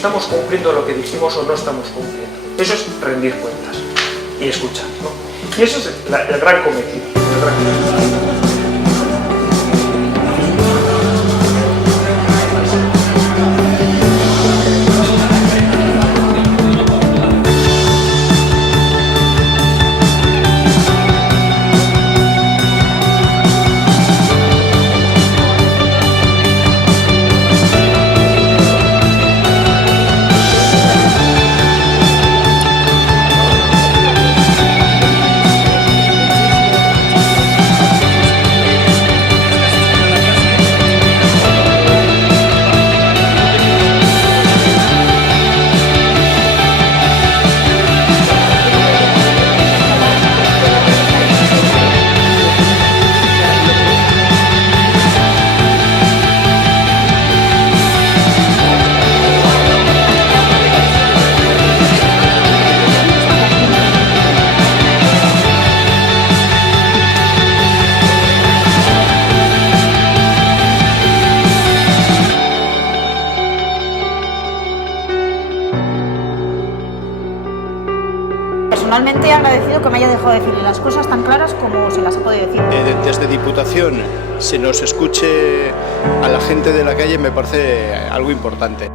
¿Estamos cumpliendo lo que dijimos o no estamos cumpliendo? Eso es rendir cuentas y escuchar, ¿no? Y eso es el gran cometido. Personalmente agradecido que me haya dejado decir las cosas tan claras como se las he podido decir. Desde Diputación se nos escuche a la gente de la calle me parece algo importante.